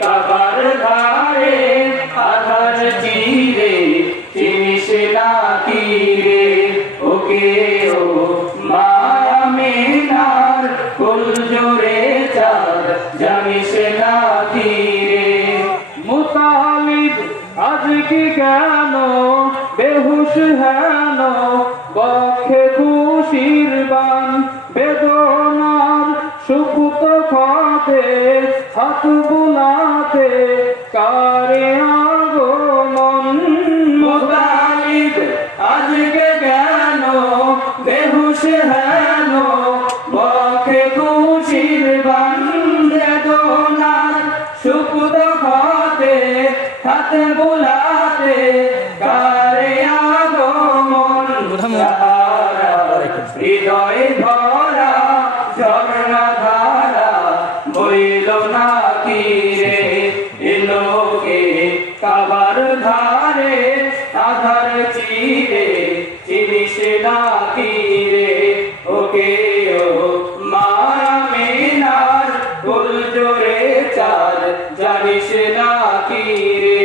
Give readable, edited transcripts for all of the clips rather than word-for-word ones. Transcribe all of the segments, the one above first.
কাবার ধারে আধার চিরে চিনিস না তীরে ওকে ও মায়া মেনার কুল জোরে চাঁদ জানিস না তীরে মুতালিব আজ কি কেন বেহুশ হেন বক্ষে খুশির বান বেদনার সুপুত খাতে হাত বুলাতে কারে আগমন মুতালিব আজকে কেন বেহুশ হেন বক্ষে খুশির বান বেদনার সুপুত খাতে হাত বুলাতে কারে আগমন হৃদয় ভরা ঝর্ণা ধারা বইল না তীরে এলোকে কাবার ধারে আধার চিরে চিনিস না তীরে ওকে ও মায়া মেনার কুল জোরে চাঁদ জানিস না তীরে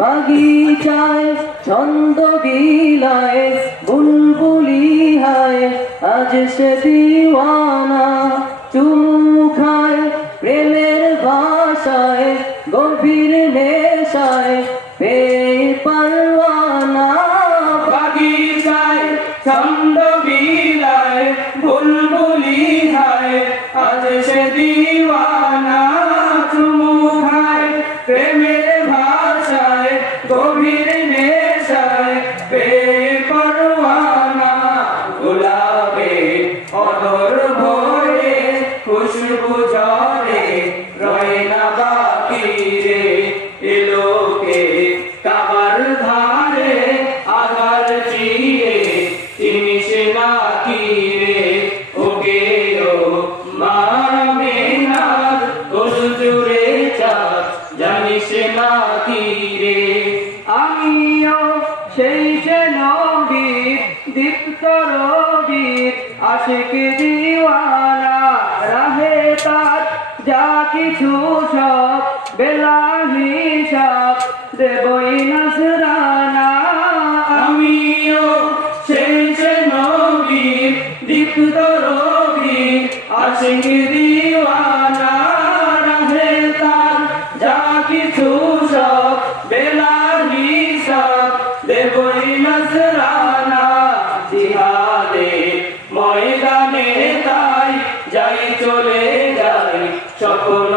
বাগিচায় ছন্দ বিলায় বুলবুলি হায় আজ সে দিওয়ানা চুমু খায় প্রেমের ভাষায় গভীর নেশায় বেপরওয়ানা বাগিচায় ছন্দ বিলায় বুলবুলি হায় আজ সে দিওয়ানা চুমু খায় প্রেমের ভাষায় গভীর নেশায় বেপরওয়ানা গোলাপে অধর ভরে খুশবু ঝরে রয় না বাকি রে এলোকে কাবার ধারে আধার চিরে চিনিস না তীরে ওকে ও মামিনার কুল জোরে চাঁদ জানিস না তীরে আমিও সেই সে নবীর দীপ্ত রবির আশিক দিওয়ানা রাহে তার যা কিছু সব বেলা হিসাব দেবই নজরানা আমিও সেই সে নবীর দীপ্ত রবির আশিক দিওয়ানা রাহে তার যা কিছু সব বেলা